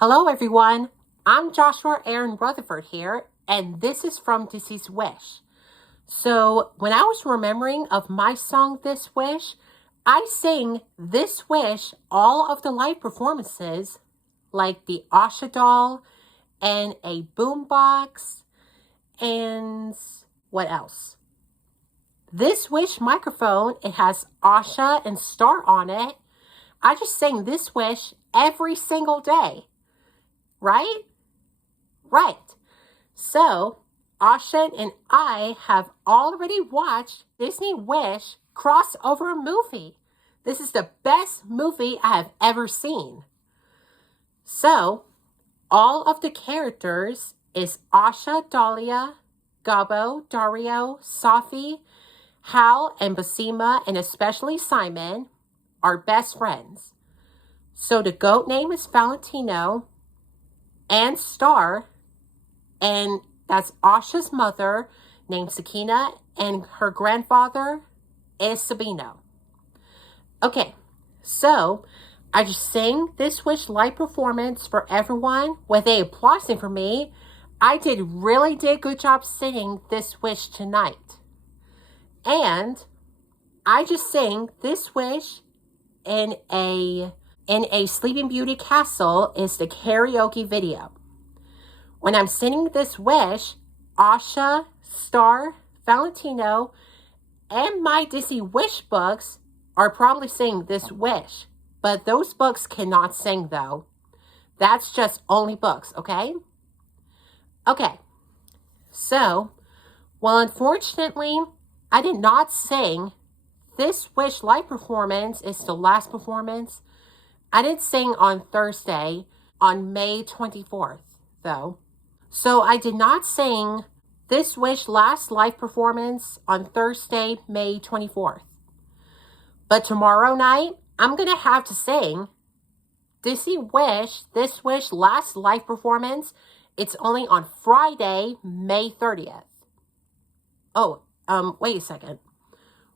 Hello, everyone. I'm Joshua Aaron Rutherford here, and this is from Deceased Wish. So, when I was remembering of my song This Wish, I sing This Wish all of the live performances, like the Asha doll and a boombox, and what else? This Wish microphone, it has Asha and Star on it. I just sing This Wish every single day. Right? Right. So, Asha and I have already watched Disney Wish crossover movie. This is the best movie I have ever seen. So, all of the characters is Asha, Dahlia, Gabo, Dario, Safi, Hal, and Basima, and especially Simon, are best friends. So the goat name is Valentino, and Star, and that's Asha's mother, named Sakina, and her grandfather is Sabino. Okay, so I just sang This Wish live performance for everyone with a applausing for me. I really did good job singing This Wish tonight. And I just sang This Wish in a Sleeping Beauty castle is the karaoke video. When I'm singing This Wish, Asha, Star, Valentino, and my Disney Wish books are probably singing This Wish. But those books cannot sing though. That's just only books, okay? Okay. So, well, unfortunately, I did not sing This Wish live performance is the last performance. I did sing on Thursday on May 24th, though. So I did not sing This Wish last live performance on Thursday, May 24th. But tomorrow night, I'm going to have to sing Disney Wish, This Wish last live performance. It's only on Friday, May 30th. Oh, wait a second.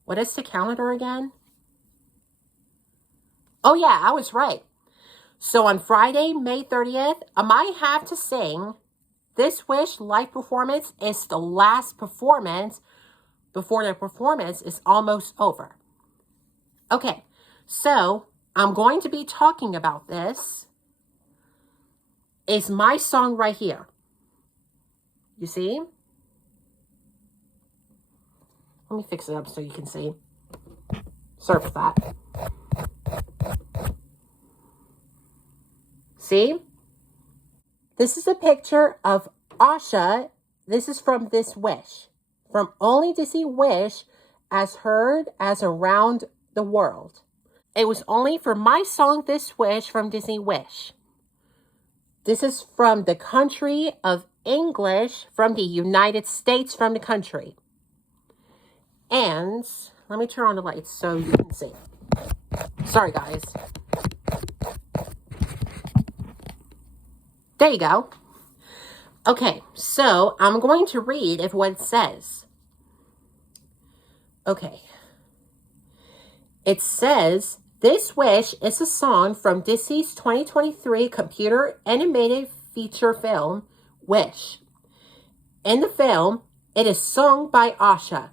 What is the calendar again? Oh yeah, I was right. So on Friday, May 30th, I might have to sing This Wish live performance is the last performance before the performance is almost over. Okay, so I'm going to be talking about this. Is my song right here. You see? Let me fix it up so you can see. Sorry for that. See? This is a picture of Asha. This is from This Wish. From Only Disney Wish as heard as around the world. It was only for my song This Wish from Disney Wish. This is from the country of English, from the United States, from the country. And let me turn on the lights so you can see. Sorry, guys. There you go. Okay, so I'm going to read what it says. Okay. It says, This Wish is a song from Disney's 2023 computer animated feature film, Wish. In the film, it is sung by Asha,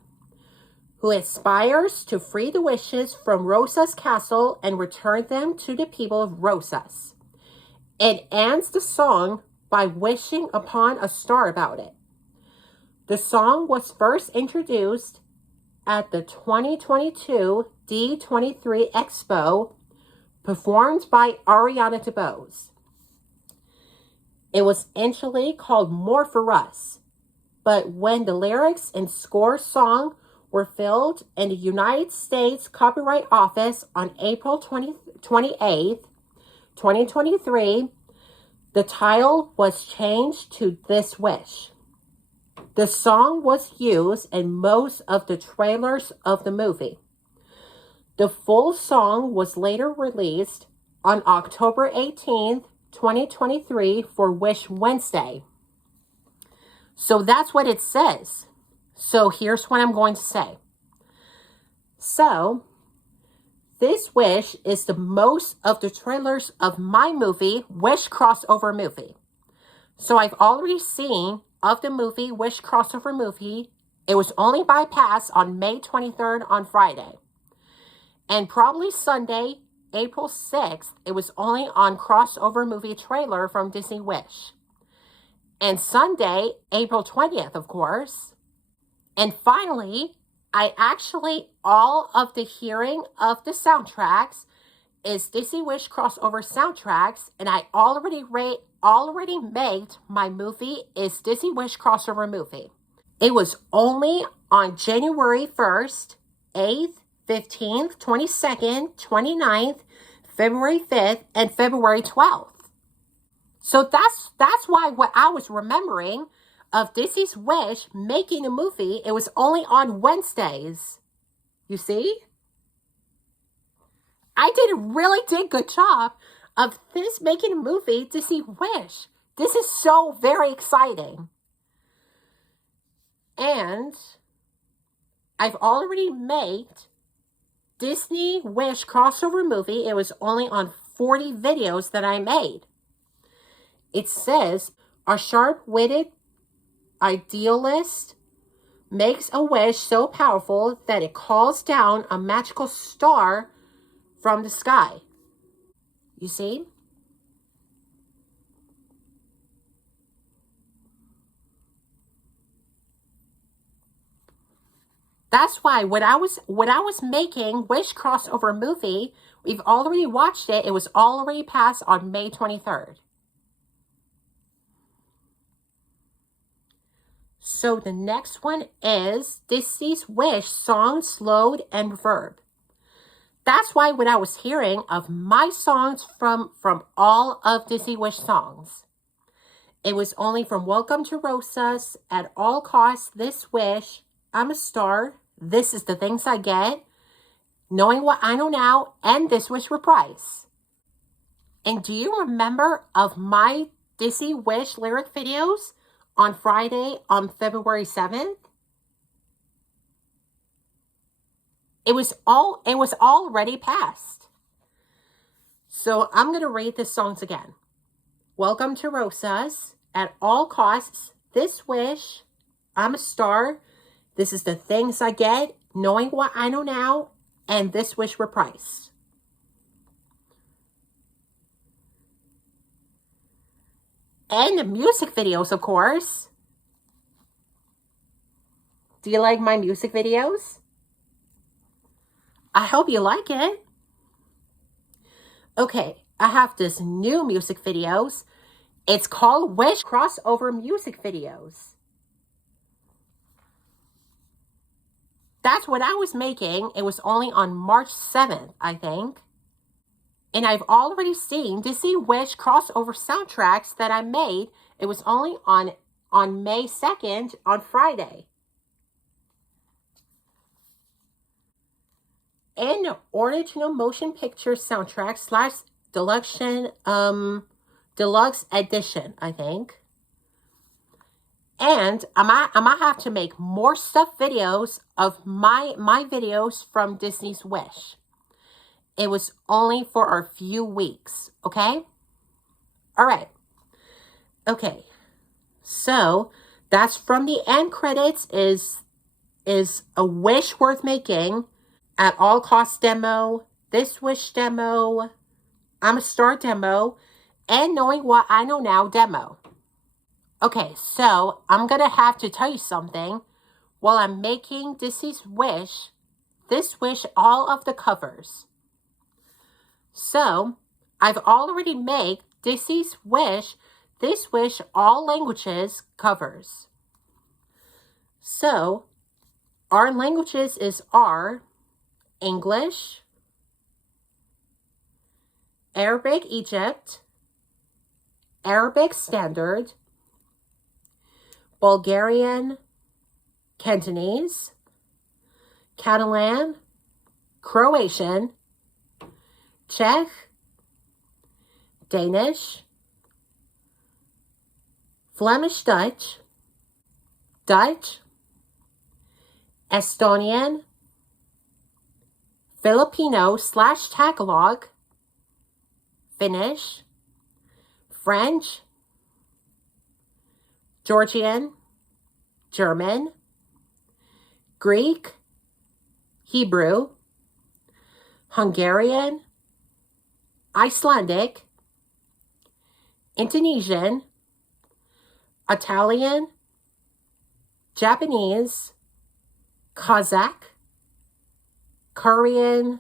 who aspires to free the wishes from Rosa's castle and return them to the people of Rosas. It ends the song by wishing upon a star about it. The song was first introduced at the 2022 D23 Expo, performed by Ariana DeBose. It was initially called More For Us, but when the lyrics and score song were filed in the United States Copyright Office on April 28th, 2023, the title was changed to This Wish. The song was used in most of the trailers of the movie. The full song was later released on October 18th, 2023 for Wish Wednesday. So that's what it says. So here's what I'm going to say. So, this Wish is the most of the trailers of my movie, Wish crossover movie. So I've already seen of the movie, Wish crossover movie. It was only bypassed on May 23rd on Friday. And probably Sunday, April 6th, it was only on crossover movie trailer from Disney Wish. And Sunday, April 20th, of course. And finally, all of the hearing of the soundtracks is Disney Wish crossover soundtracks, and I already made my movie is Disney Wish crossover movie. It was only on January 1st, 8th, 15th, 22nd, 29th, February 5th, and February 12th. So that's why what I was remembering of Disney's Wish making a movie, it was only on Wednesdays. You see? I really did good job of this making a movie, Disney Wish. This is so very exciting. And I've already made Disney Wish crossover movie. It was only on 40 videos that I made. It says, our sharp-witted idealist makes a wish so powerful that it calls down a magical star from the sky. You see? That's why when I was making Wish crossover movie, we've already watched it. It was already passed on May 23rd. So the next one is Disney's Wish song slowed and reverb. That's why when I was hearing of my songs from all of Disney Wish songs, it was only from Welcome to Rosas, At All Costs, This Wish, I'm a Star, This Is the Things I Get, Knowing What I Know Now, and This Wish Reprise. And do you remember of my Disney Wish lyric videos on Friday on February 7th? It was already passed. So I'm going to read the songs again. Welcome to Rosas, At All Costs, This Wish, I'm a Star, This Is the Things I Get, Knowing What I Know Now, and This Wish Reprise. And the music videos, of course. Do you like my music videos? I hope you like it. Okay, I have this new music videos. It's called Wish crossover music videos. That's what I was making. It was only on March 7th, I think. And I've already seen Disney Wish crossover soundtracks that I made. It was only on May 2nd, on Friday. And original motion picture soundtrack / deluxe edition, I think. And I might have to make more stuff videos of my videos from Disney's Wish. It was only for a few weeks, okay? All right. Okay. So, that's from the end credits is A Wish Worth Making, At All Costs demo, This Wish demo, I'm a Star demo, and Knowing What I Know Now demo. Okay, so I'm going to have to tell you something. While I'm making Disney's Wish, this Wish, all of the covers. So, I've already made Disney's Wish, This Wish, all languages covers. So, our languages are English, Arabic Egypt, Arabic Standard, Bulgarian, Cantonese, Catalan, Croatian, Czech, Danish, Flemish Dutch, Dutch, Estonian, Filipino/Tagalog, Finnish, French, Georgian, German, Greek, Hebrew, Hungarian, Icelandic, Indonesian, Italian, Japanese, Kazakh, Korean,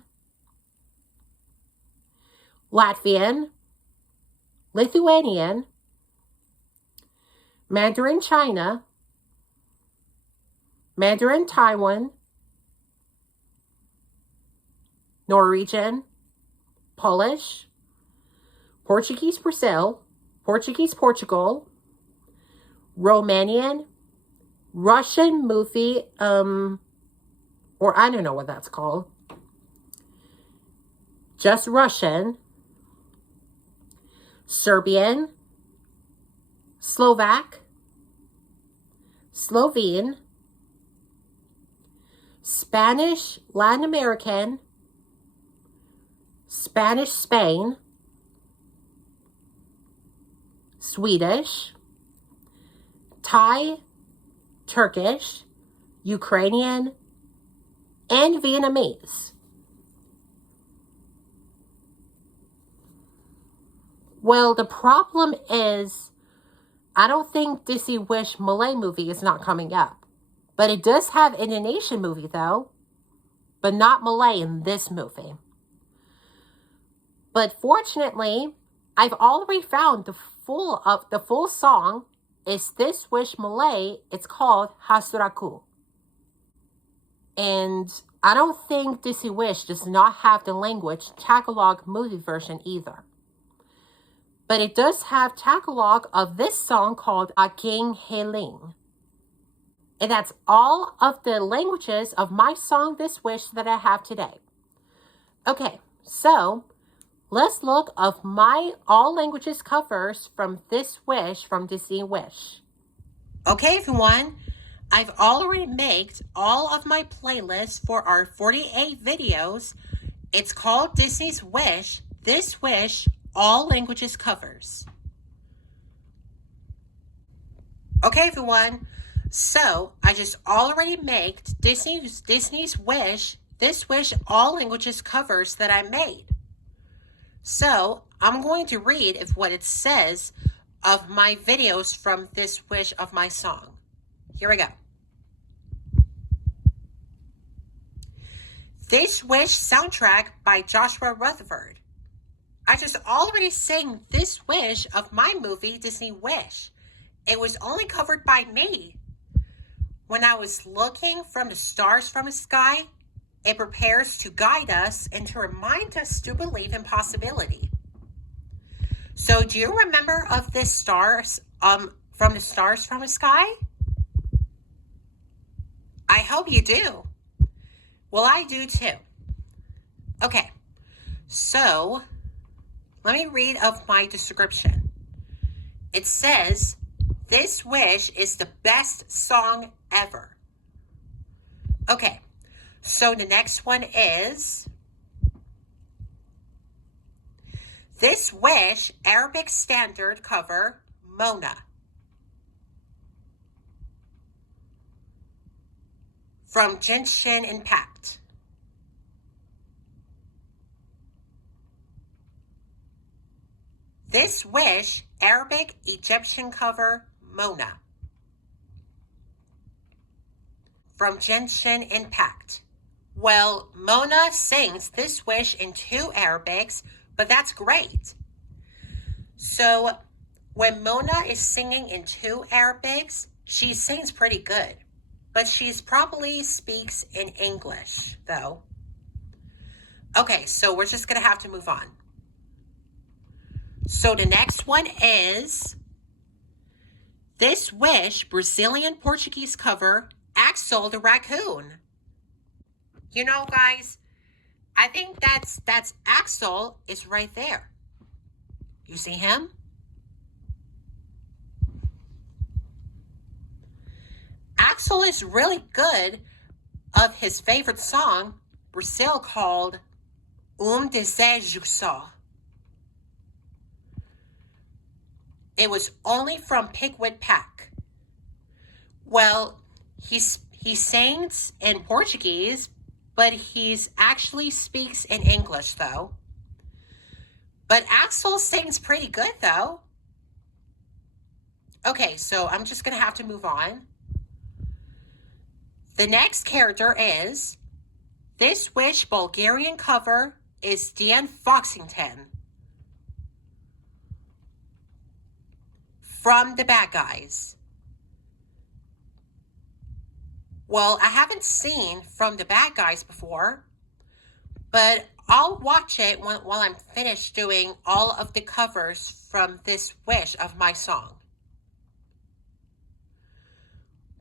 Latvian, Lithuanian, Mandarin China, Mandarin Taiwan, Norwegian, Polish, Portuguese Brazil, Portuguese Portugal, Romanian, Russian movie, or I don't know what that's called. Just Russian, Serbian, Slovak, Slovene, Spanish Latin American, Spanish Spain, Swedish, Thai, Turkish, Ukrainian, and Vietnamese. Well, the problem is, I don't think Disney Wish Malay movie is not coming up. But it does have an Indonesian movie, though. But not Malay in this movie. But fortunately, I've already found the full song is This Wish Malay. It's called Hasraku. And I don't think Disney Wish does not have the language Tagalog movie version either. But it does have Tagalog of this song called Aking Hiling. And that's all of the languages of my song This Wish that I have today. Okay, so let's look of my all languages covers from This Wish from Disney Wish. Okay, everyone. I've already made all of my playlists for our 48 videos. It's called Disney's Wish, This Wish, all languages covers. Okay, everyone. So I just already made Disney's Wish, This Wish, all languages covers that I made. So I'm going to read if what it says of my videos from This Wish of my song. Here we go. This Wish soundtrack by Joshua Rutherford. I just already sang This Wish of my movie Disney Wish. It was only covered by me. When I was looking from the stars from the sky, it prepares to guide us and to remind us to believe in possibility. So do you remember of this stars from the stars from the sky? I hope you do. Well, I do too. Okay, so let me read of my description. It says, this wish is the best song ever. Okay, so the next one is, This Wish Arabic Standard cover, Mona. From Genshin Impact. This Wish Arabic Egyptian cover, Mona. From Genshin Impact. Well, Mona sings This Wish in 2 Arabics, but that's great. So when Mona is singing in 2 Arabics, she sings pretty good. But she's probably speaks in English, though. Okay, so we're just going to have to move on. So the next one is This Wish Brazilian Portuguese cover, Axel the Raccoon. You know, guys, I think that's Axel is right there. You see him? Axel is really good of his favorite song, Brazil called Desejo Só. It was only from Pickwood Pack. Well, he sings in Portuguese, but he's actually speaks in English, though. But Axel sings pretty good, though. Okay, so I'm just going to have to move on. The next character is, this Wish Bulgarian cover is Dan Foxington from The Bad Guys. Well, I haven't seen From the Bad Guys before, but I'll watch it while I'm finished doing all of the covers from this Wish of my song.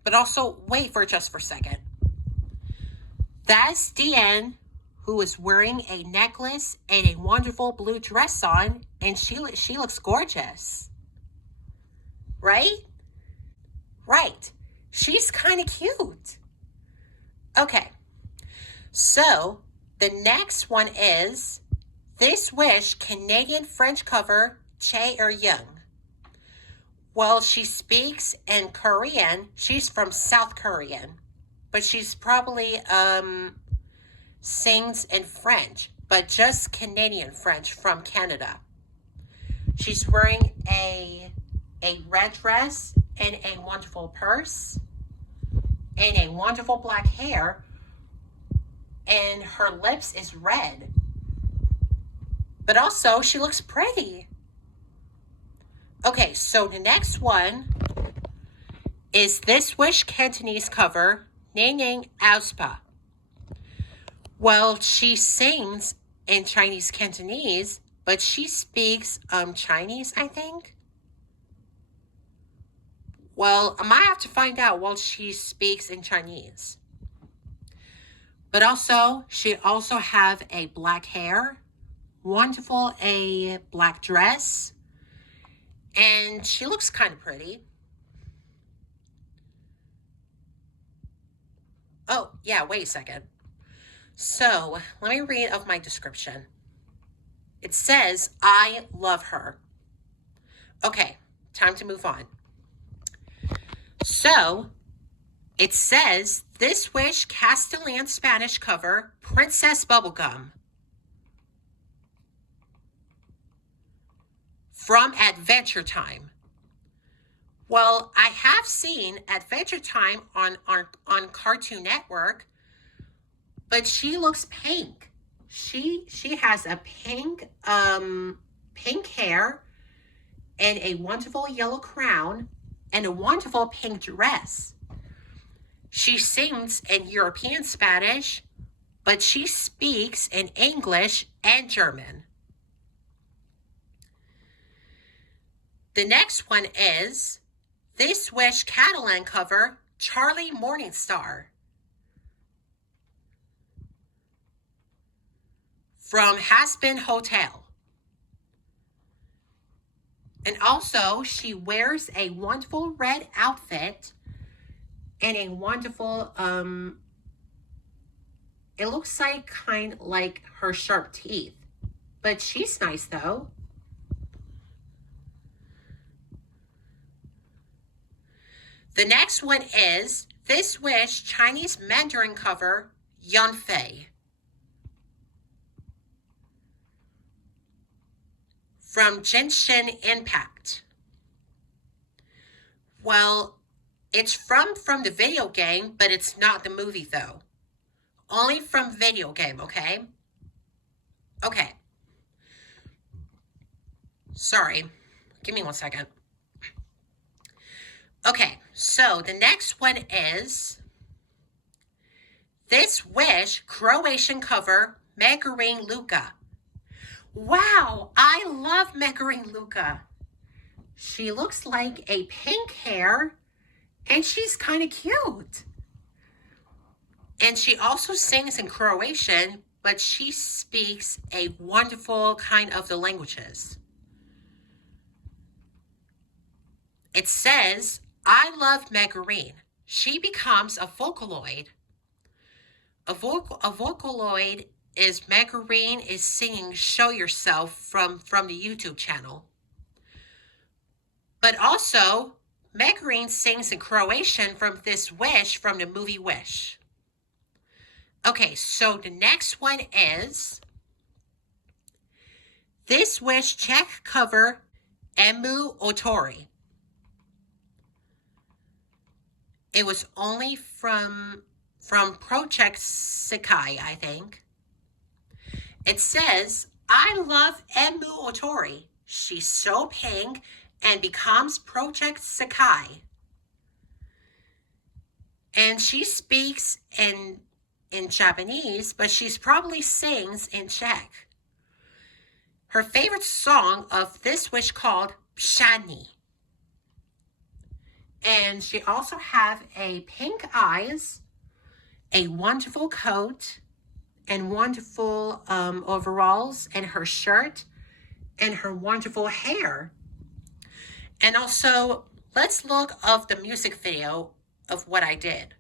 But also, wait for just for a second. That's Deanne, who is wearing a necklace and a wonderful blue dress on, and she looks gorgeous. Right? Right. She's kind of cute. Okay. So, the next one is This Wish Canadian French cover, Chae Young. Well, she speaks in Korean. She's from South Korean, but she's probably sings in French, but just Canadian French from Canada. She's wearing a red dress and a wonderful purse and a wonderful black hair, and her lips is red. But also, she looks pretty. Okay, so the next one is This Wish Cantonese cover, Nang Auspa. Well, she sings in Chinese Cantonese, but she speaks Chinese, I think. Well, I might have to find out what she speaks in Chinese. But also, she also have a black hair, wonderful a black dress, and she looks kind of pretty. Oh, yeah, wait a second. So, let me read of my description. It says, I love her. Okay, time to move on. So, it says, This Wish Castellan Spanish cover, Princess Bubblegum. From Adventure Time. Well, I have seen Adventure Time on Cartoon Network, but she looks pink. She has a pink hair and a wonderful yellow crown and a wonderful pink dress. She sings in European Spanish, but she speaks in English and German. The next one is This Wish Catalan cover, Charlie Morningstar. From Hazbin Hotel. And also, she wears a wonderful red outfit and a wonderful, it looks like kind of like her sharp teeth. But she's nice, though. The next one is This Wish Chinese Mandarin cover, Yan Fei. From Genshin Impact. Well, it's from the video game, but it's not the movie, though. Only from video game, okay? Okay. Sorry. Give me 1 second. Okay, so the next one is This Wish Croatian cover, Megarine Luka. Wow, I love Megarine Luka. She looks like a pink hair, and she's kind of cute. And she also sings in Croatian, but she speaks a wonderful kind of the languages. It says, I love Megarine. She becomes a Vocaloid. A Vocaloid is Megarine is singing Show Yourself from the YouTube channel. But also, Megarine sings in Croatian from This Wish from the movie Wish. Okay, so the next one is This Wish Czech cover Emu Otori. It was only from Project Sakai, I think. It says, I love Emu Otori. She's so pink and becomes Project Sakai. And she speaks in Japanese, but she's probably sings in Czech. Her favorite song of This Wish called Shani. And she also have a pink eyes, a wonderful coat, and wonderful overalls, and her shirt, and her wonderful hair. And also, let's look of the music video of what I did.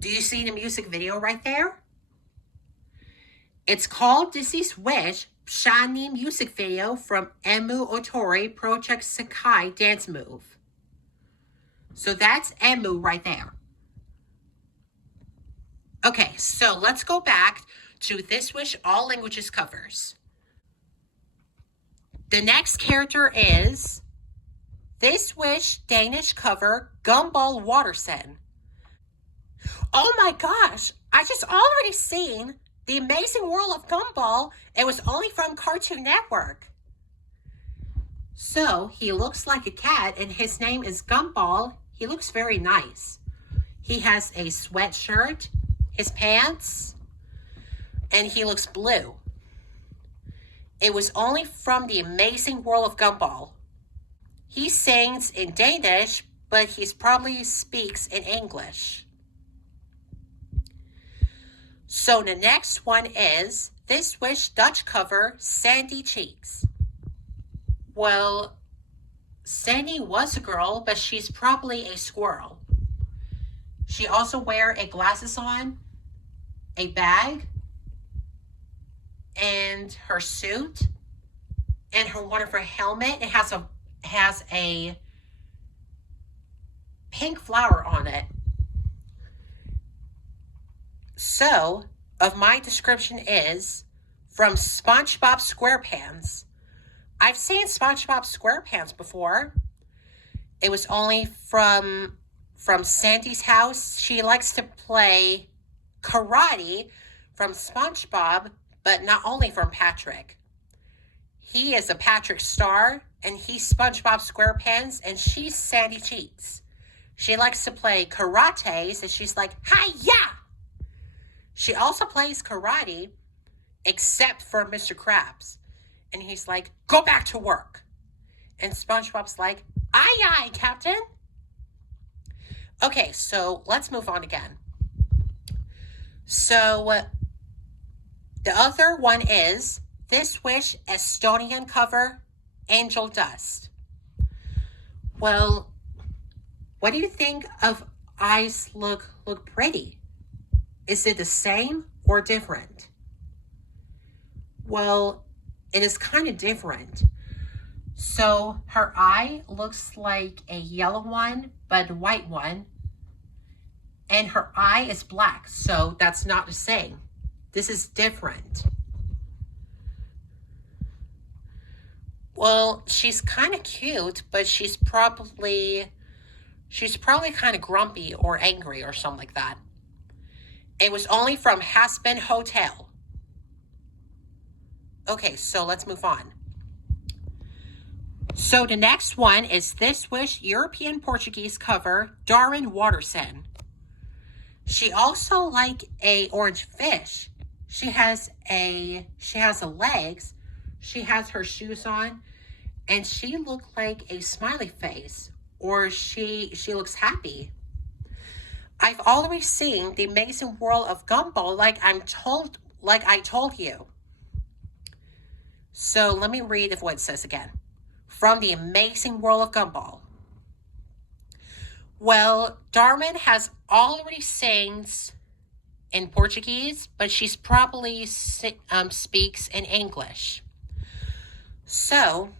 Do you see the music video right there? It's called This Wish Shani music video from Emu Otori Project Sakai dance move. So that's Emu right there. Okay, so let's go back to This Wish All Languages covers. The next character is This Wish Danish cover Gumball Waterson. Oh my gosh, I just already seen The Amazing World of Gumball. It was only from Cartoon Network. So he looks like a cat and his name is Gumball. He looks very nice. He has a sweatshirt, his pants, and he looks blue. It was only from The Amazing World of Gumball. He sings in Danish, but he probably speaks in English. So the next one is This Wish Dutch cover Sandy Cheeks. Well, Sandy was a girl, but she's probably a squirrel. She also wear a glasses on, a bag, and her suit, and her wonderful helmet. It has a pink flower on it. So, of my description is from SpongeBob SquarePants. I've seen SpongeBob SquarePants before. It was only from Sandy's house. She likes to play karate from SpongeBob, but not only from Patrick. He is a Patrick Star, and he's SpongeBob SquarePants, and she's Sandy Cheeks. She likes to play karate, so she's like, hi-ya! She also plays karate, except for Mr. Krabs. And he's like, go back to work. And SpongeBob's like, aye, aye, Captain. Okay, so let's move on again. So the other one is This Wish Estonian cover, Angel Dust. Well, what do you think of eyes look pretty? Is it the same or different? Well, it is kind of different. So her eye looks like a yellow one, but a white one. And her eye is black, so that's not the same. This is different. Well, she's kind of cute, but she's probably kind of grumpy or angry or something like that. It was only from Hazbin Hotel. Okay, so let's move on. So the next one is This Wish European Portuguese cover, Darren Waterson. She also like a orange fish. She has legs. She has her shoes on, and she looked like a smiley face, or she looks happy. I've already seen The Amazing World of Gumball, like I told you. So let me read what it says again. From The Amazing World of Gumball. Well, Darwin has already sings in Portuguese, but she's probably speaks in English. So,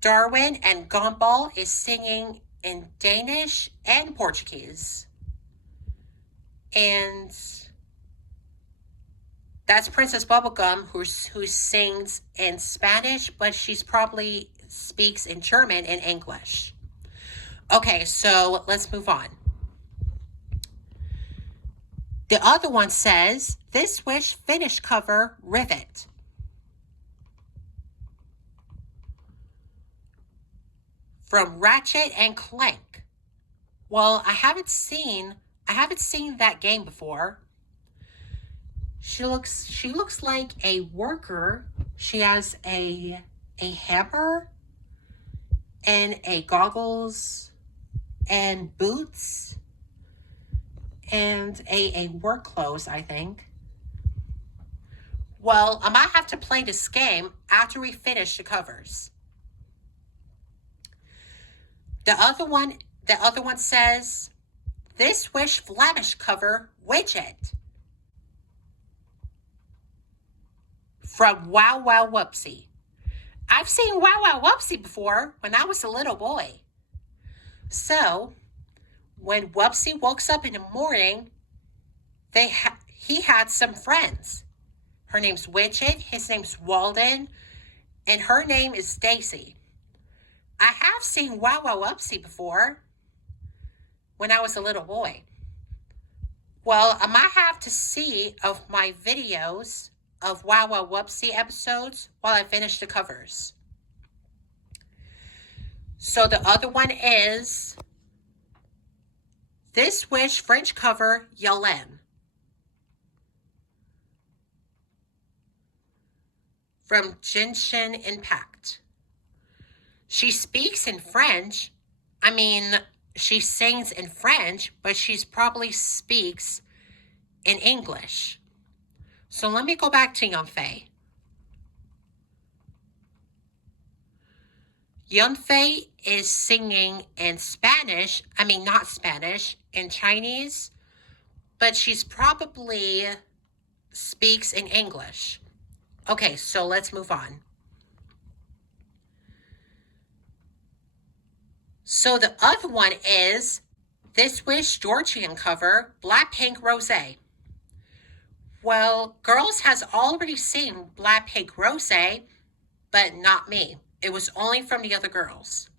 Darwin and Gumball is singing in Danish and Portuguese. And that's Princess Bubblegum who sings in Spanish, but she's probably speaks in German and English. Okay, so let's move on. The other one says, this wish finish cover rivet. From Ratchet and Clank. Well, I haven't seen that game before. She looks like a worker. She has a hammer and a goggles and boots and a work clothes, I think. Well, I might have to play this game after we finish the covers. The other one says, this wish Flemish cover widget. From Wow Wow Whoopsie. I've seen Wow Wow Whoopsie before when I was a little boy. So, when Whoopsie woke up in the morning, he had some friends. Her name's Widget, his name's Walden, and her name is Stacy. I have seen Wow Wow Whoopsie before when I was a little boy. Well, I might have to see of my videos of Wow Wow Whoopsie episodes while I finish the covers. So the other one is this wish French cover Yolem. From Genshin Impact. She speaks in French. I mean, she sings in French, but she's probably speaks in English. So let me go back to Yunfei. Yunfei is singing in Spanish. I mean, not Spanish, in Chinese, but she's probably speaks in English. Okay, so let's move on. So the other one is this wish Georgian cover, Blackpink Rosé. Well, girls has already seen Blackpink Rosé, but not me. It was only from the other girls.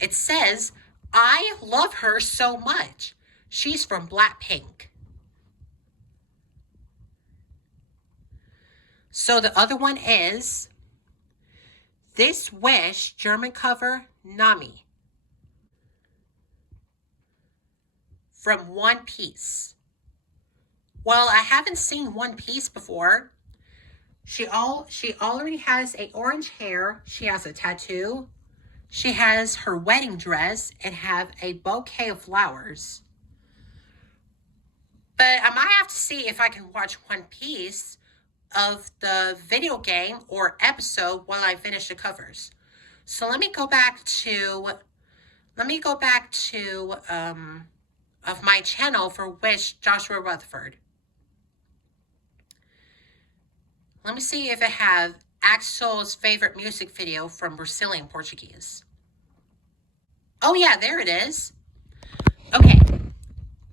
It says, I love her so much. She's from Blackpink. So the other one is this wish German cover Nami. From One Piece. Well, I haven't seen One Piece before. She already has a orange hair. She has a tattoo. She has her wedding dress and have a bouquet of flowers. But I might have to see if I can watch One Piece of the video game or episode while I finish the covers. So let me go back to of my channel for Wish Joshua Rutherford. Let me see if I have Axel's favorite music video from Brazilian Portuguese. Oh yeah, there it is. Okay,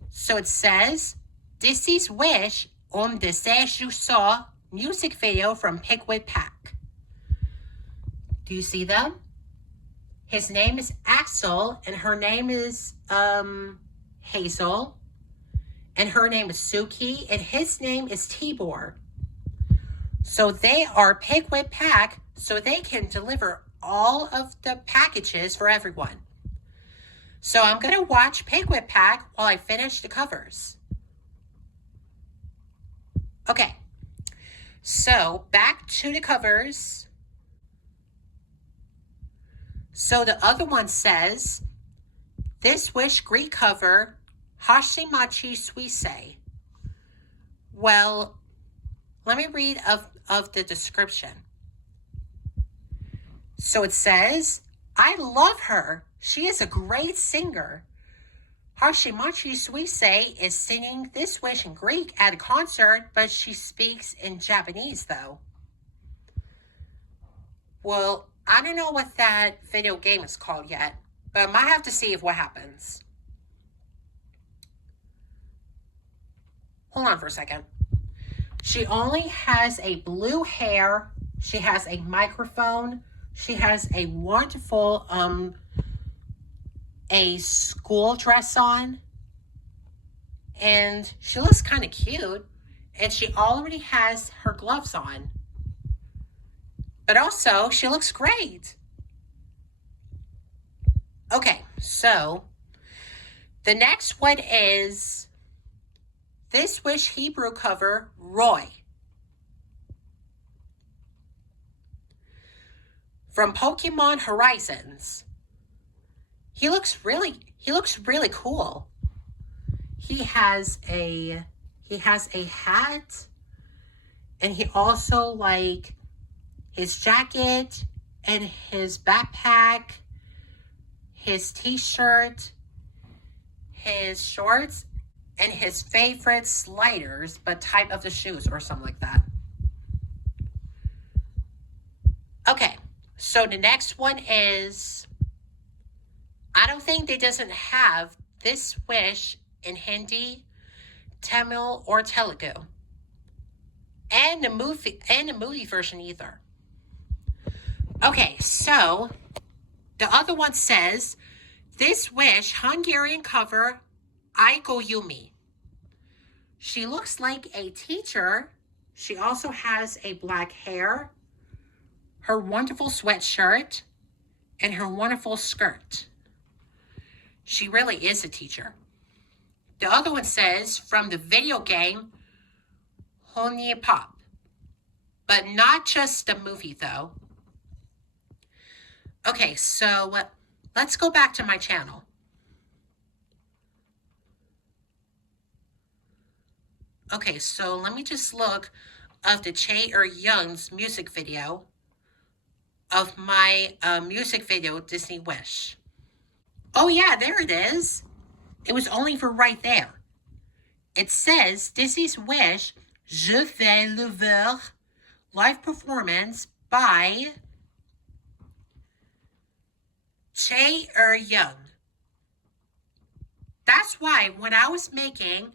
so it says, this is Wish Desejo Só music video from Pigwit Pack. Do you see them? His name is Axel and her name is Hazel. And her name is Suki and his name is Tibor. So they are Pigwit Pack, so they can deliver all of the packages for everyone. So I'm going to watch Pigwit Pack while I finish the covers. Okay, so back to the covers. So the other one says, this wish Greek cover, Hashimachi Suise. Well, let me read of the description. So it says, I love her. She is a great singer. Hashimachi Suisei is singing this wish in Greek at a concert, but she speaks in Japanese though. Well, I don't know what that video game is called yet, but I might have to see what happens. Hold on for a second. She only has a blue hair. She has a microphone. She has a wonderful a school dress on. And she looks kind of cute. And she already has her gloves on. But also, she looks great. Okay, so the next one is This Wish Hebrew cover, Roy. From Pokemon Horizons. He looks really cool. He has a hat, and he also like his jacket and his backpack, his t-shirt, his shorts, and his favorite sliders, but type of the shoes or something like that. Okay, so the next one is, I don't think they doesn't have this wish in Hindi, Tamil, or Telugu. And the movie version either. Okay, so the other one says, This Wish Hungarian cover, Aiko Yumi. She looks like a teacher. She also has a black hair, her wonderful sweatshirt, and her wonderful skirt. She really is a teacher. The other one says, from the video game, Honey Pop. But not just the movie, though. Okay, so let's go back to my channel. Okay, so let me just look of the Chae Young's music video of my music video, Disney Wish. Oh yeah, there it is. It was only for right there. It says Disney's Wish, Je vais le voir, live performance by Chae Young. That's why when I was making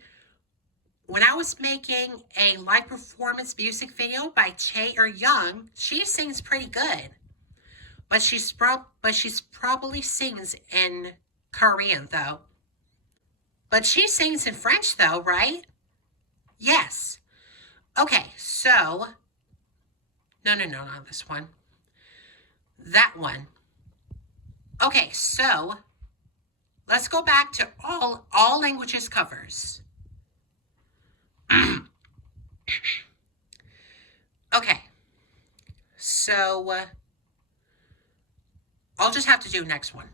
a live performance music video by Chae Young, she sings pretty good. But she's probably sings in Korean though. But she sings in French though, right? Yes. Okay, so no, not this one. That one. Okay, so let's go back to all languages covers. Okay, so I'll just have to do next one.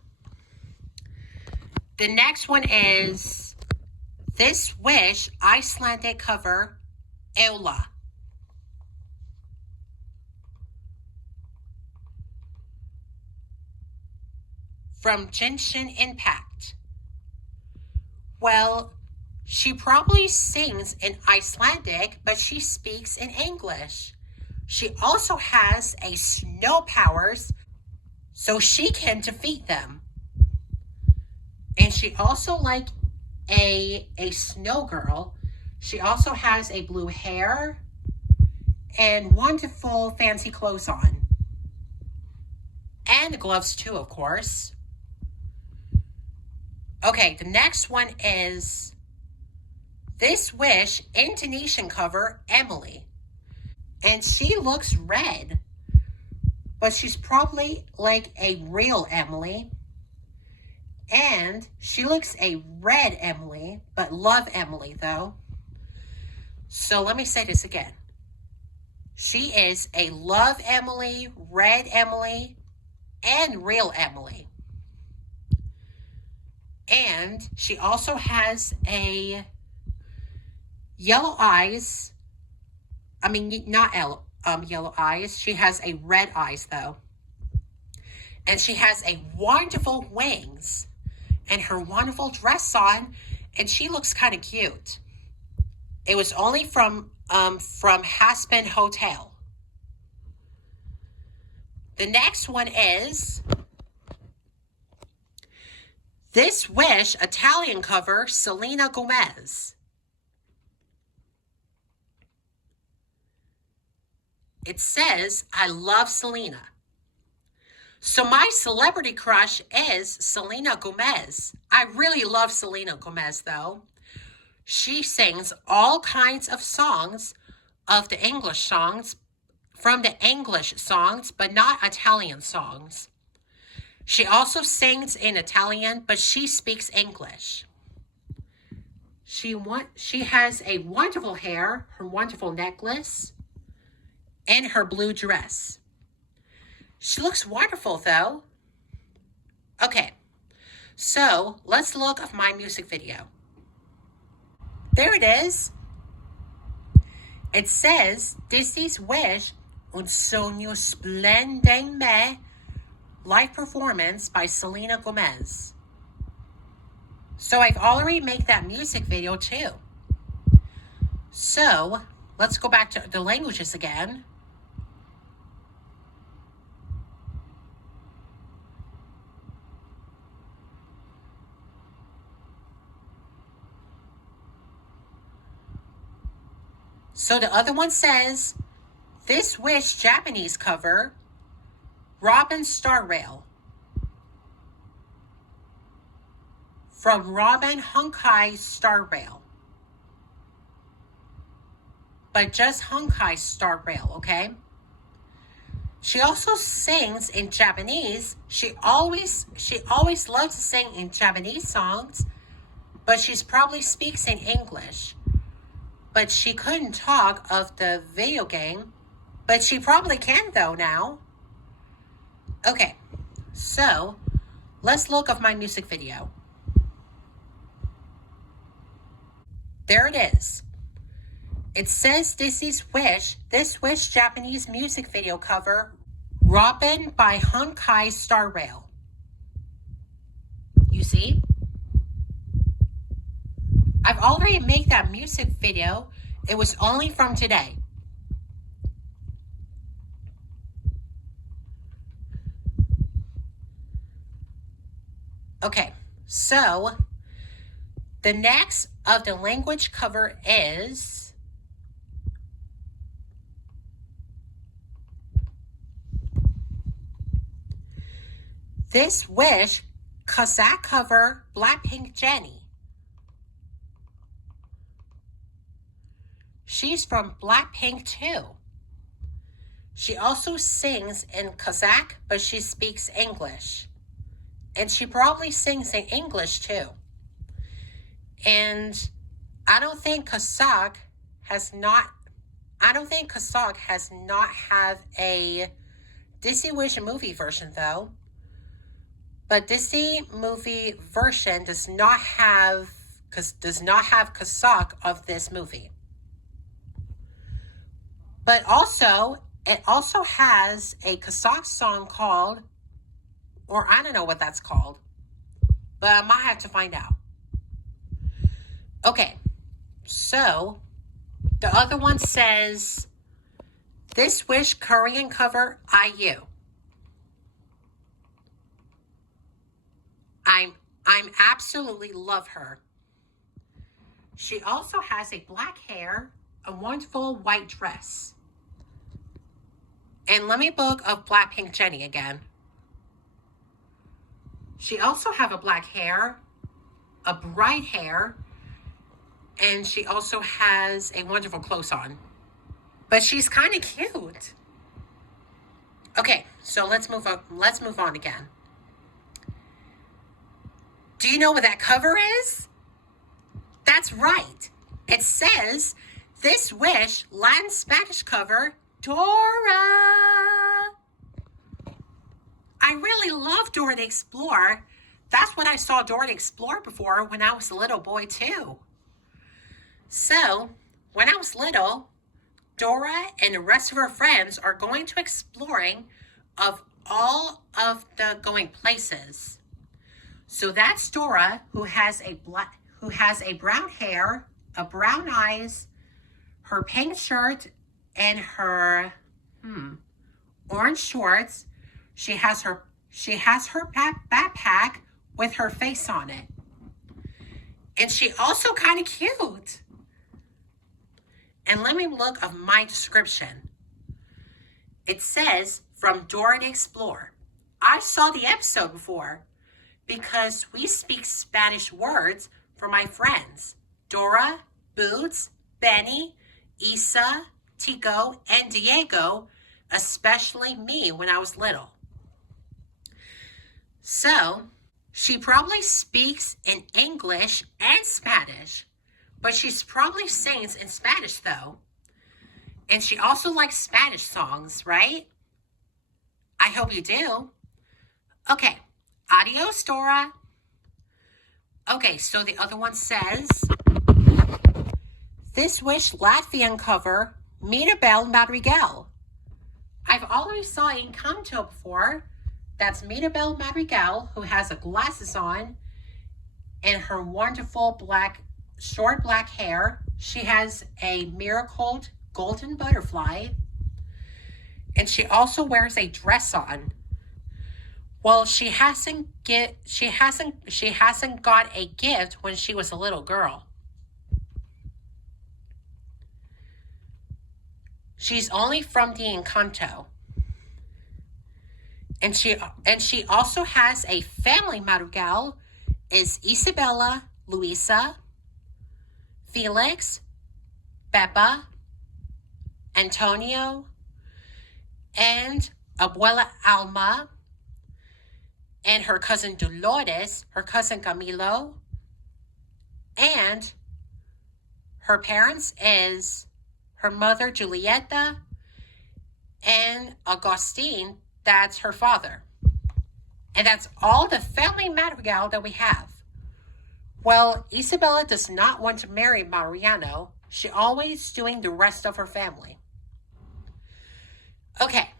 The next one is This Wish Icelandic cover, Eula. From Genshin Impact. Well, she probably sings in Icelandic, but she speaks in English. She also has a snow powers, so she can defeat them. And she also like a snow girl. She also has a blue hair and wonderful fancy clothes on. And the gloves too, of course. Okay, the next one is This Wish Indonesian cover, Emily. And she looks red, but she's probably like a real Emily. And she looks a red Emily, but love Emily though. So let me say this again. She is a love Emily, red Emily, and real Emily. And she also has a yellow eyes. I mean, not yellow eyes. She has a red eyes though. And she has a wonderful wings and her wonderful dress on, and she looks kind of cute. It was only from Aspen Hotel. The next one is This Wish Italian cover, Selena Gomez. It says, I love Selena. So my celebrity crush is Selena Gomez. I really love Selena Gomez, though. She sings all kinds of songs of the English songs, from the English songs, but not Italian songs. She also sings in Italian, but she speaks English. She has a wonderful hair, her wonderful necklace, and her blue dress. She looks wonderful, though. Okay, so let's look at my music video. There it is. It says, This is Wish, un sogno splende in me, live performance by Selena Gomez. So I've already made that music video too. So let's go back to the languages again. So the other one says, This Wish Japanese cover, Robin Star Rail. From Robin Honkai Star Rail. But just Honkai Star Rail, okay? She also sings in Japanese. She always loves to sing in Japanese songs, but she probably speaks in English. But she couldn't talk of the video game, but she probably can though now. Okay, so let's look at my music video. There it is. It says This Wish Japanese music video cover, Robin by Honkai Star Rail. You see? I've already made that music video. It was only from today. Okay, so the next of the language cover is This Wish Kazakh cover, Blackpink Jennie. She's from Blackpink too. She also sings in Kazakh, but she speaks English. And she probably sings in English too. And I don't think Kazakh has not have a Disney Wish movie version though. But Disney movie version does not have Kazakh of this movie. But also, it also has a Kazakh song called, or I don't know what that's called, but I might have to find out. Okay, so the other one says, This Wish Korean cover, IU. I'm absolutely love her. She also has a black hair, a wonderful white dress. And let me look of Blackpink Jennie again. She also have a black hair, a bright hair, and she also has a wonderful clothes on. But she's kind of cute. Okay, so let's move on again. Do you know what that cover is? That's right. It says, This Wish Latin Spanish cover, Dora. I really love Dora the Explorer. That's what I saw Dora the Explorer before when I was a little boy too. So, when I was little, Dora and the rest of her friends are going to exploring of all of the going places. So that's Dora, who has a brown hair, a brown eyes, her pink shirt, and her orange shorts. She has her backpack with her face on it. And she also kind of cute. And let me look of my description. It says, from Dora the Explorer. I saw the episode before because we speak Spanish words for my friends. Dora, Boots, Benny, Isa, Tico, and Diego, especially me when I was little. So, she probably speaks in English and Spanish, but she's probably sings in Spanish though. And she also likes Spanish songs, right? I hope you do. Okay, adios, Dora. Okay, so the other one says, This Wish Latvian cover, Mirabel Madrigal. I've already saw Encanto before. That's Mirabel Madrigal, who has glasses on and her wonderful short black hair. She has a miracled golden butterfly, and she also wears a dress on. Well, she hasn't got a gift when she was a little girl. She's only from the Encanto. And she also has a family Madrigal, is Isabella, Luisa, Felix, Peppa, Antonio, and Abuela Alma, and her cousin Dolores, her cousin Camilo, and her parents is her mother Julieta, and Agustin, that's her father. And that's all the family Madrigal that we have. Well, Isabella does not want to marry Mariano. She's always doing the rest of her family. Okay,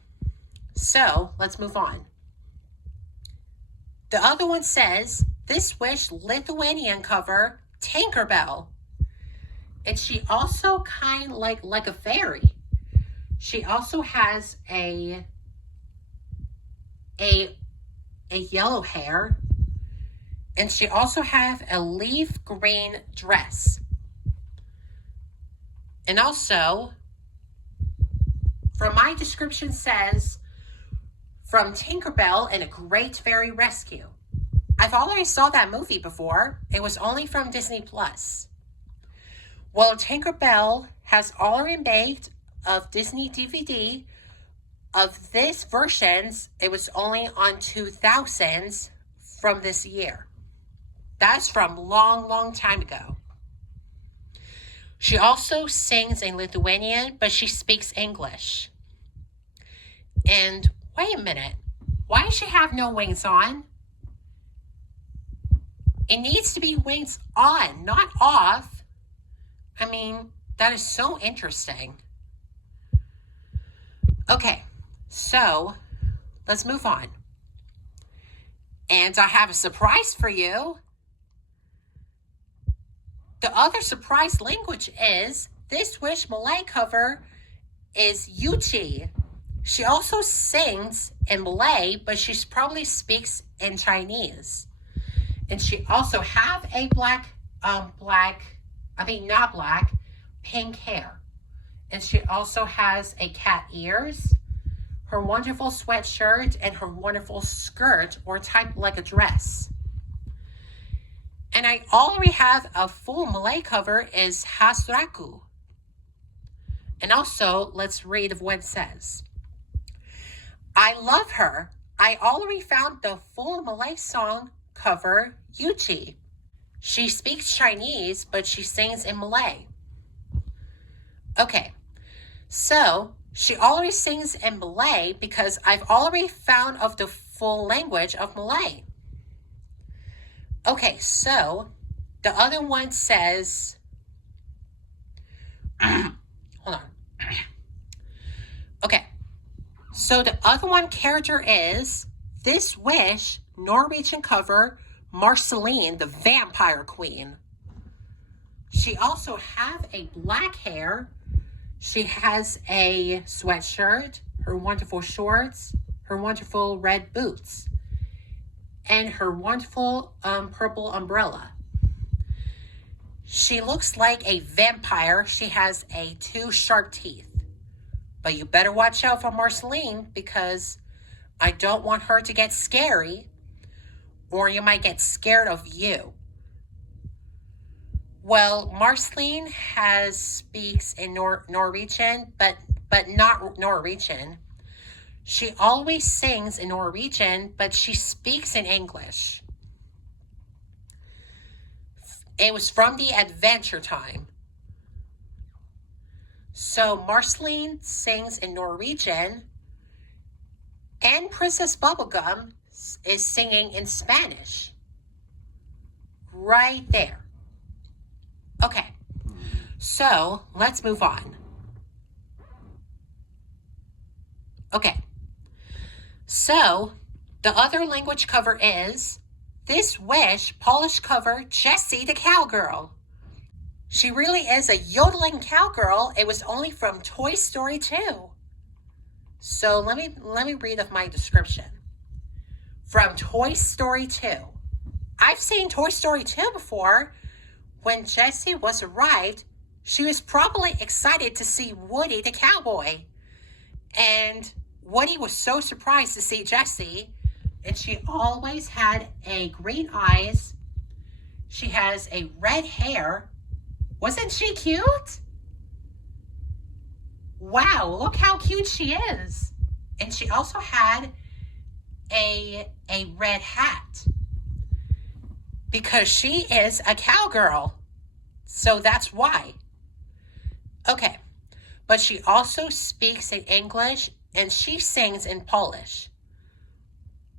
so let's move on. The other one says, This Wish Lithuanian cover, Tinkerbell. And she also kind of like a fairy. She also has a yellow hair, and she also have a leaf green dress. And also, from my description says, from Tinkerbell and a Great Fairy Rescue. I've already saw that movie before. It was only from Disney Plus. Well, Tinkerbell has already made of Disney DVD. Of this versions, it was only on 2000s from this year. That's from long time ago. She also sings in Lithuanian, but she speaks English. And wait a minute, why does she have no wings on? It needs to be wings on, not off. I mean, that is so interesting. Okay, so let's move on. And I have a surprise for you. The other surprise language is, This Wish Malay cover is Yuchi. She also sings in Malay, but she probably speaks in Chinese. And she also have a pink hair. And she also has a cat ears, her wonderful sweatshirt, and her wonderful skirt, or type like a dress. And I already have a full Malay cover is Hasraku. And also, let's read of what it says. I love her. I already found the full Malay song cover, Yuchi. She speaks Chinese, but she sings in Malay. Okay, so she already sings in Malay because I've already found of the full language of Malay. Okay, so the other one says, hold on. Okay, So the other one character is This Wish Norwegian cover Marceline, the Vampire Queen. She also have a black hair. She has a sweatshirt, her wonderful shorts, her wonderful red boots, and her wonderful purple umbrella. She looks like a vampire. She has 2 sharp teeth. But you better watch out for Marceline, because I don't want her to get scary, or you might get scared of you. Well, Marceline speaks in Norwegian, but not Norwegian. She always sings in Norwegian, but she speaks in English. It was from the Adventure Time. So Marceline sings in Norwegian, and Princess Bubblegum is singing in Spanish. Right there. Okay, so let's move on. Okay, so the other language cover is This Wish Polish cover Jessie the Cowgirl. She really is a yodeling cowgirl. It was only from Toy Story 2. So let me read of my description. From Toy Story 2. I've seen Toy Story 2 before. When Jessie was arrived, she was probably excited to see Woody the cowboy. And Woody was so surprised to see Jessie. And she always had a green eyes. She has a red hair. Wasn't she cute? Wow, look how cute she is. And she also had a red hat, because she is a cowgirl. So that's why. Okay, but she also speaks in English, and she sings in Polish.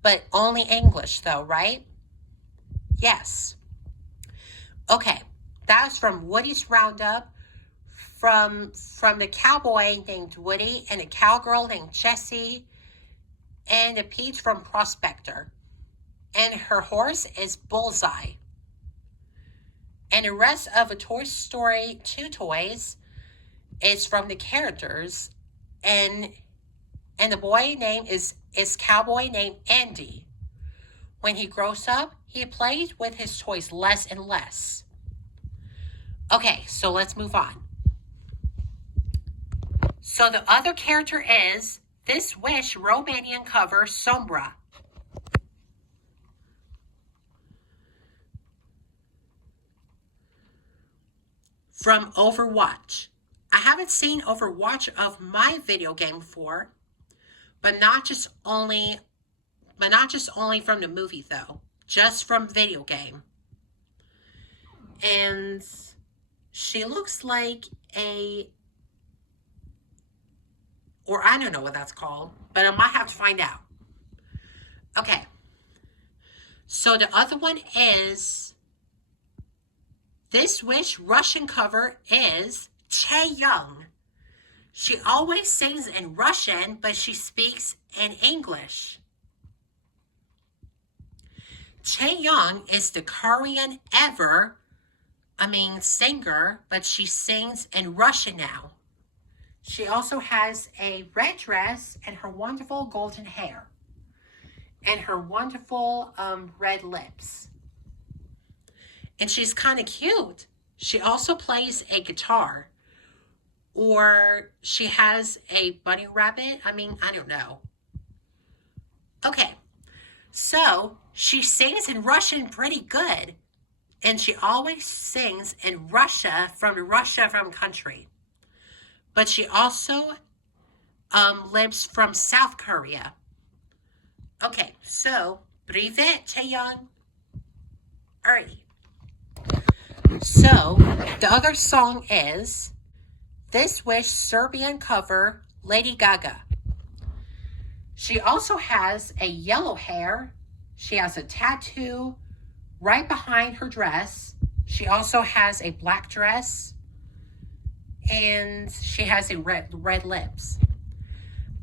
But only English though, right? Yes. Okay, that's from Woody's Roundup, from the cowboy named Woody, and a cowgirl named Jessie, and a peach from Prospector. And her horse is Bullseye. And the rest of a Toy Story 2 toys is from the characters. And the boy name is cowboy named Andy. When he grows up, he plays with his toys less and less. Okay, so let's move on. So the other character is This Wish Romanian cover Sombra. From Overwatch. I haven't seen Overwatch of my video game before, but not just only from the movie though, just from video game. And she looks like or I don't know what that's called, but I might have to find out. Okay. So the other one is This Wish Russian cover is Chaeyoung. She always sings in Russian, but she speaks in English. Chaeyoung is the Korean singer, but she sings in Russian now. She also has a red dress and her wonderful golden hair. And her wonderful red lips. And she's kind of cute. She also plays a guitar. Or she has a bunny rabbit. I don't know. Okay. So, she sings in Russian pretty good. And she always sings in Russia from country. But she also lives from South Korea. Okay, so, Privet Chaeyoung. Alrighty. So, the other song is This Wish Serbian cover Lady Gaga. She also has a yellow hair. She has a tattoo right behind her dress. She also has a black dress. And she has a red lips.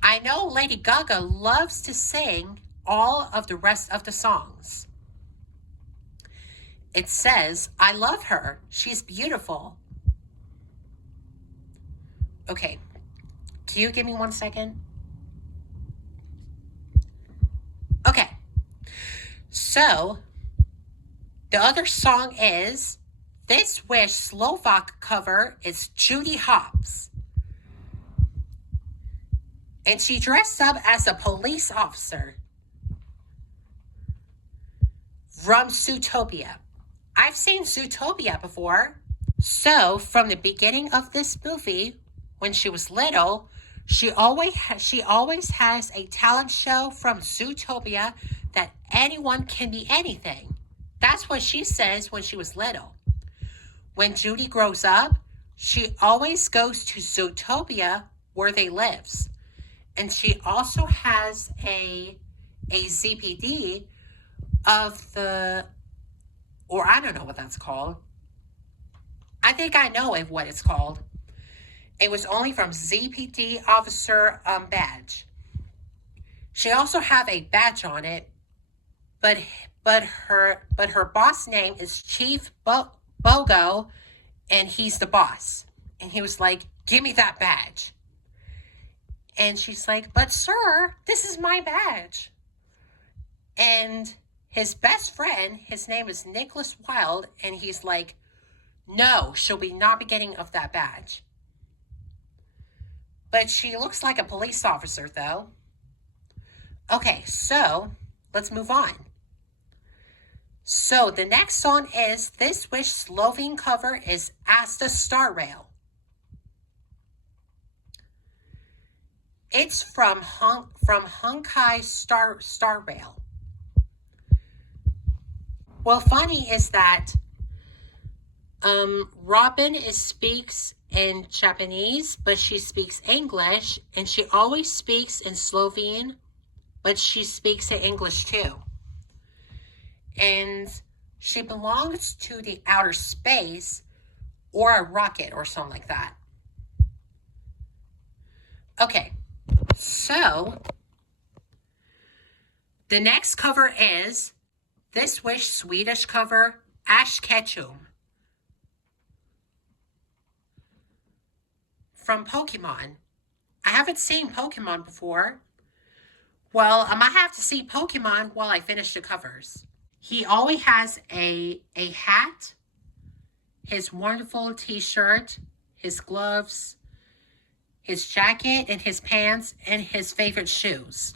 I know Lady Gaga loves to sing all of the rest of the songs. It says, I love her. She's beautiful. Okay, can you give me 1 second? Okay, so the other song is This Wish Slovak cover is Judy Hopps. And she dressed up as a police officer from Zootopia. I've seen Zootopia before. So from the beginning of this movie, when she was little, she always has a talent show from Zootopia that anyone can be anything. That's what she says when she was little. When Judy grows up, she always goes to Zootopia where they lives. And she also has a ZPD of the, or I don't know what that's called. I think I know what it's called. It was only from ZPD officer badge. She also have a badge on it, but her boss name is Chief Bogo, and he's the boss. And he was like, "Give me that badge." And she's like, "But sir, this is my badge." And his best friend, his name is Nicholas Wilde, and he's like, "No, she'll be not be getting of that badge." But she looks like a police officer, though. Okay, so let's move on. So the next song is This Wish Slovene cover is Asta Star Rail. It's from Hunkai Star Rail. Well, funny is that Robin speaks in Japanese, but she speaks English, and she always speaks in Slovene, but she speaks in English too. And she belongs to the outer space or a rocket or something like that. Okay, so the next cover is This Wish Swedish cover, Ash Ketchum. From Pokemon. I haven't seen Pokemon before. Well, I might have to see Pokemon while I finish the covers. He always has a hat, his wonderful t-shirt, his gloves, his jacket, and his pants, and his favorite shoes.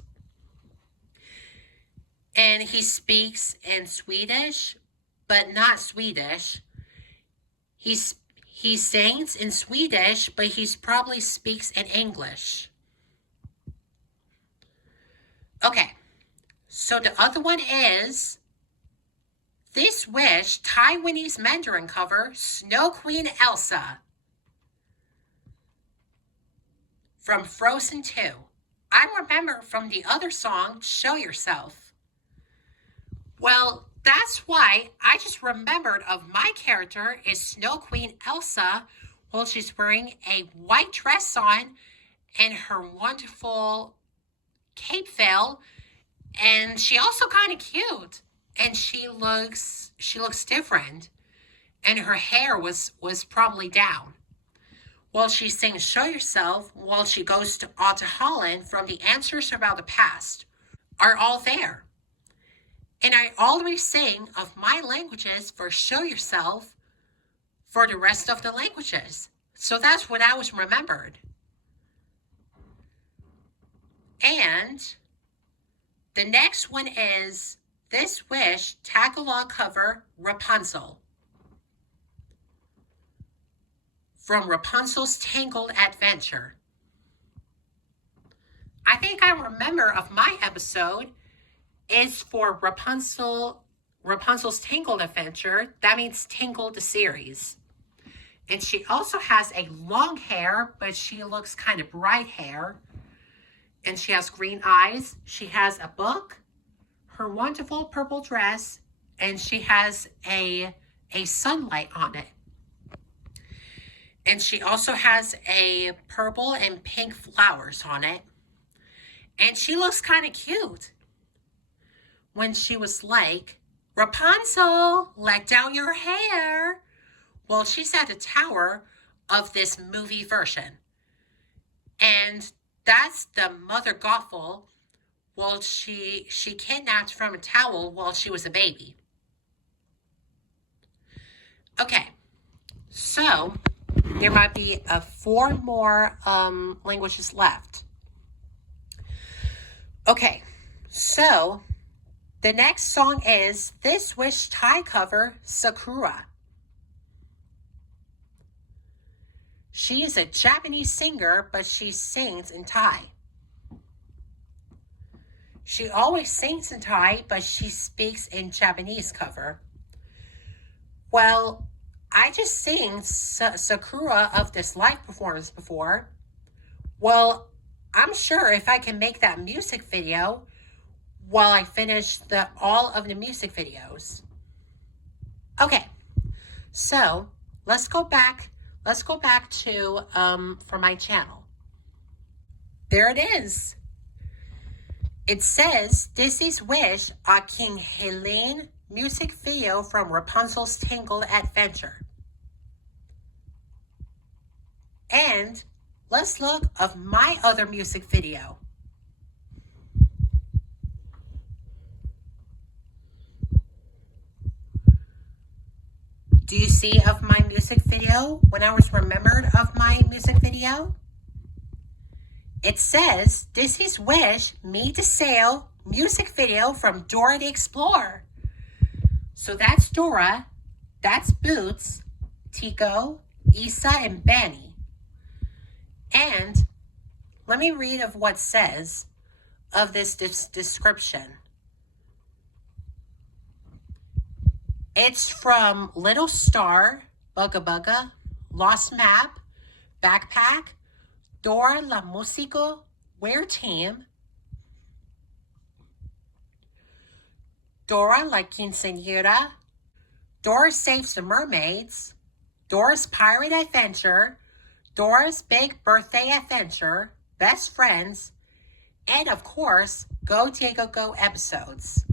And he speaks in Swedish, but not Swedish. He sings in Swedish, but he probably speaks in English. Okay, so the other one is This Wish Taiwanese Mandarin cover, Snow Queen Elsa. From Frozen 2. I remember from the other song, Show Yourself. Well, that's why I just remembered of my character is Snow Queen Elsa. Well, she's wearing a white dress on and her wonderful cape veil, and she also kind of cute, and she looks different, and her hair was probably down. Well, she sings Show Yourself while she goes to Holland from the answers about the past are all there. And I already sang of my languages for Show Yourself for the rest of the languages. So that's what I was remembered. And the next one is This Wish Tagalog cover, Rapunzel. From Rapunzel's Tangled Adventure. I think I remember of my episode is for Rapunzel's Tangled Adventure. That means Tangled the series. And she also has a long hair, but she looks kind of bright hair. And she has green eyes. She has a book, her wonderful purple dress, and she has a sunlight on it. And she also has a purple and pink flowers on it. And she looks kind of cute when she was like, Rapunzel, let down your hair. Well, she's at the tower of this movie version. And that's the Mother Gothel. Well, she kidnapped from a towel while she was a baby. Okay, so there might be 4 more languages left. Okay, so the next song is This Wish Thai cover, Sakura. She is a Japanese singer, but she sings in Thai. She always sings in Thai, but she speaks in Japanese cover. Well, I just sang Sakura of this live performance before. Well, I'm sure if I can make that music video while I finish all of the music videos. Okay, so let's go back to for my channel. There it is. It says Disney's Wish, a King Helene music video from Rapunzel's Tangled Adventure. And let's look of my other music video. Do you see of my music video when I was remembered of my music video? It says Disney's Wish Meet the Sail music video from Dora the Explorer. So that's Dora, that's Boots, Tico, Issa, and Benny. And let me read of what says of this description. It's from Little Star, Bugga Bugga, Lost Map, Backpack, Dora la Musical, Weird Team, Dora la Quinceañera, Dora Saves the Mermaids, Dora's Pirate Adventure, Dora's Big Birthday Adventure, Best Friends, and of course, Go Diego Go episodes.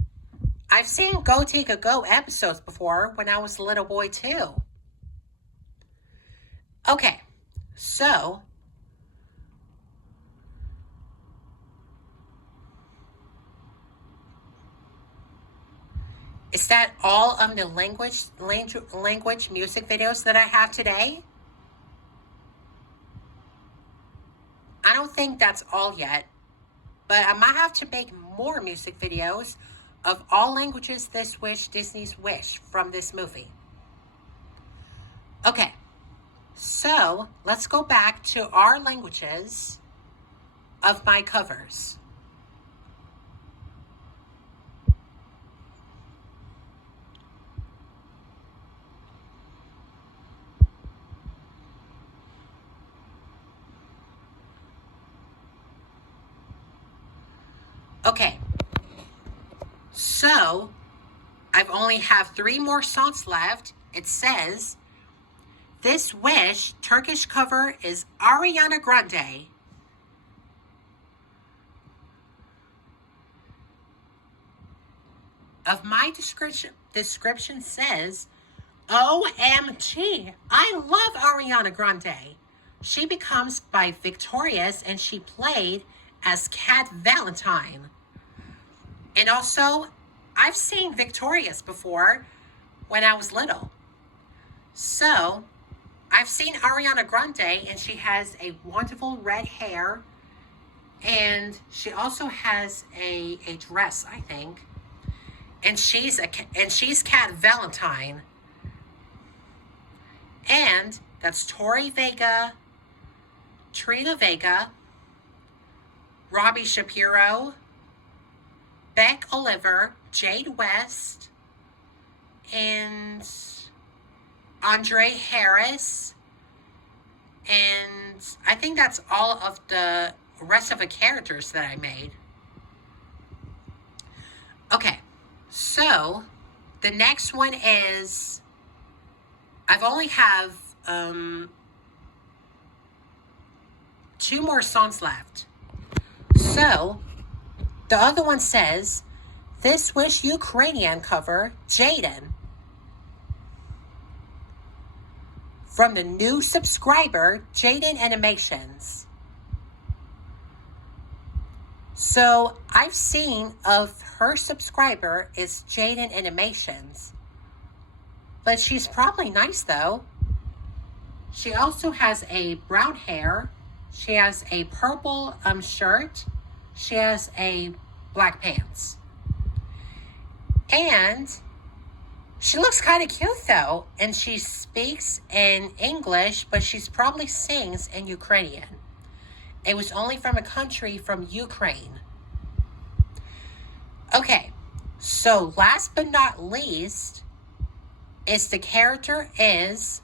I've seen Go Diego Go episodes before when I was a little boy too. Okay, so is that all of the language music videos that I have today? I don't think that's all yet, but I might have to make more music videos of all languages This Wish, Disney's Wish from this movie. Okay, so let's go back to our languages of my covers. Okay, so I've only have 3 more songs left. It says, This Wish Turkish cover is Ariana Grande. Of my description says, OMG, I love Ariana Grande. She becomes by Victorious and she played as Cat Valentine. And also, I've seen Victorious before when I was little. So, I've seen Ariana Grande and she has a wonderful red hair. And she also has a dress, I think. And she's Cat Valentine. And that's Tori Vega, Trina Vega, Robbie Shapiro, Beck Oliver, Jade West, and Andre Harris. And I think that's all of the rest of the characters that I made. Okay, so the next one is, I've only have 2 more songs left. So The other one says, This Wish Ukrainian cover, Jaden. From the new subscriber, Jaden Animations. So I've seen of her subscriber is Jaden Animations. But she's probably nice though. She also has a brown hair. She has a purple shirt. She has a black pants. And she looks kind of cute though. And she speaks in English, but she's probably sings in Ukrainian. It was only from a country from Ukraine. Okay, so last but not least, is the character is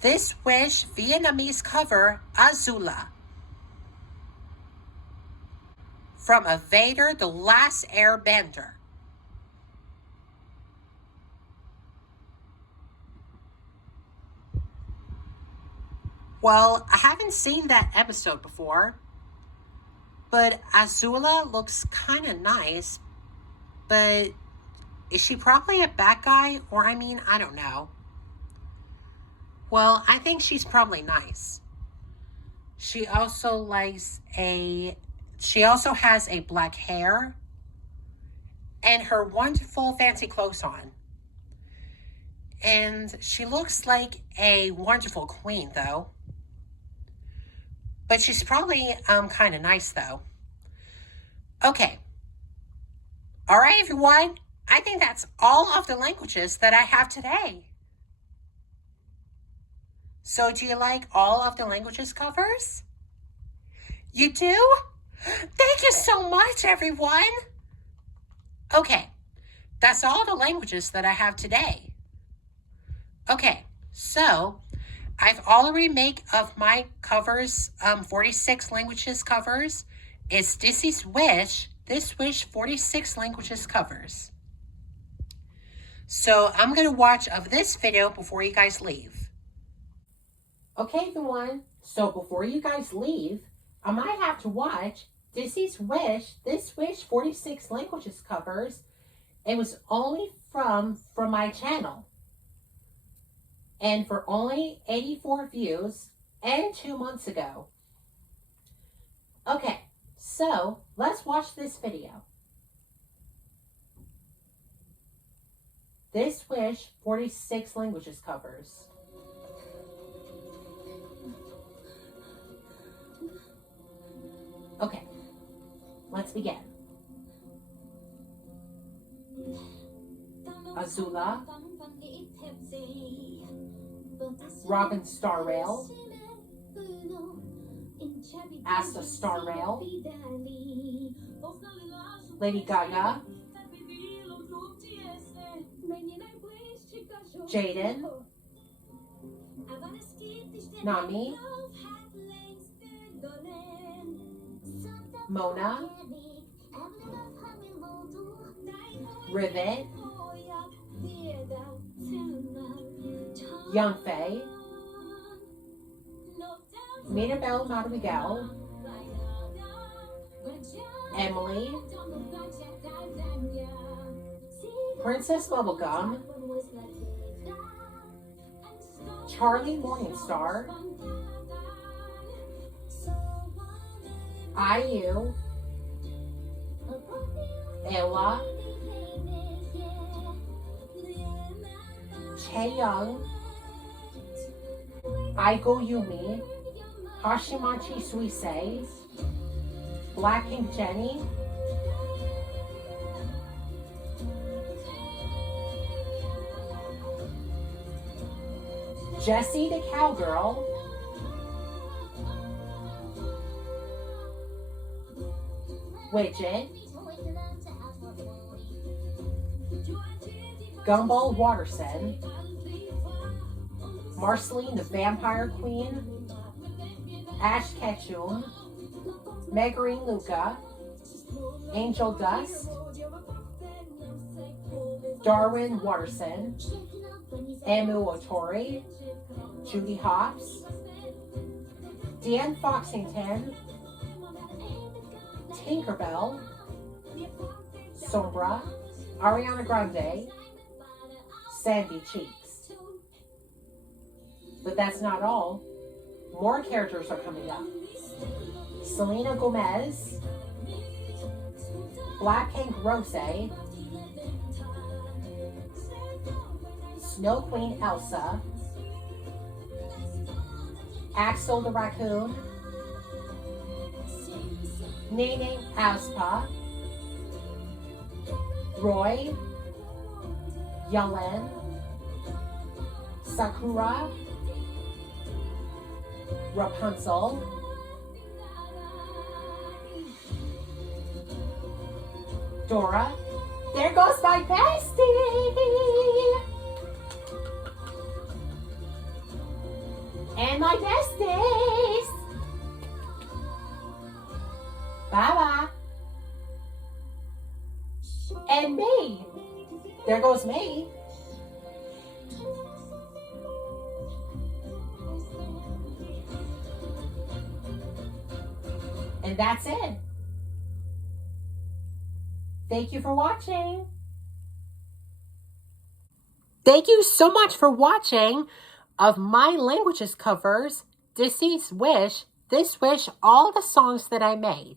This Wish Vietnamese cover, Azula. From Avatar, The Last Airbender. Well, I haven't seen that episode before, but Azula looks kind of nice, but is she probably a bad guy? Or, I don't know. Well, I think she's probably nice. She also has a black hair and her wonderful fancy clothes on. And she looks like a wonderful queen, though. But she's probably kind of nice, though. Okay. All right, everyone. I think that's all of the languages that I have today. So do you like all of the languages covers? You do? Thank you so much, everyone. Okay. That's all the languages that I have today. Okay. So I've already made of my covers, 46 languages covers. It's This Wish 46 languages covers. So I'm going to watch of this video before you guys leave. Okay, everyone. So before you guys leave, I might have to watch This Wish 46 languages covers. It was only from my channel. And for only 84 views and 2 months ago. Okay, so let's watch this video. This Wish 46 languages covers. Okay, let's begin. Azula, Robin Star Rail, Asta Star Rail, Lady Gaga, Jaden, Nami, Mona, Rivet, Young Faye, Mirabel Madrigal, Emily, Princess Bubblegum, Charlie Morningstar, IU, Ella, Chaeyoung, Aiko Yumi, Hashimachi Suisei, Blackpink Jennie, Jessie the Cowgirl, Widget, Gumball Watterson, Marceline the Vampire Queen, Ash Ketchum, Megarine Luca, Angel Dust, Darwin Watterson, Amu Otori, Judy Hopps, Dan Foxington, Tinkerbell, Sombra, Ariana Grande, Sandy Cheeks. But that's not all. More characters are coming up. Selena Gomez, Blackpink Rosé, Snow Queen Elsa, Axel the Raccoon, Nene Aespa, Roy, Yellen, Sakura, Rapunzel, Dora. There goes my bestie! And my besties! Bye-bye. And me. There goes me. And that's it. Thank you for watching. Thank you so much for watching of my languages covers, Deceased Wish, This Wish, all the songs that I made.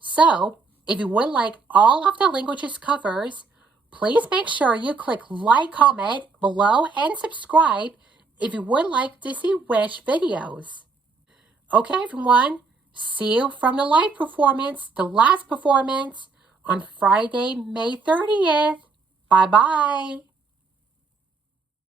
So, if you would like all of the languages covers, please make sure you click like, comment below, and subscribe if you would like to see Wish videos. Okay, everyone. See you from the live performance, the last performance, on Friday, May 30th. Bye-bye.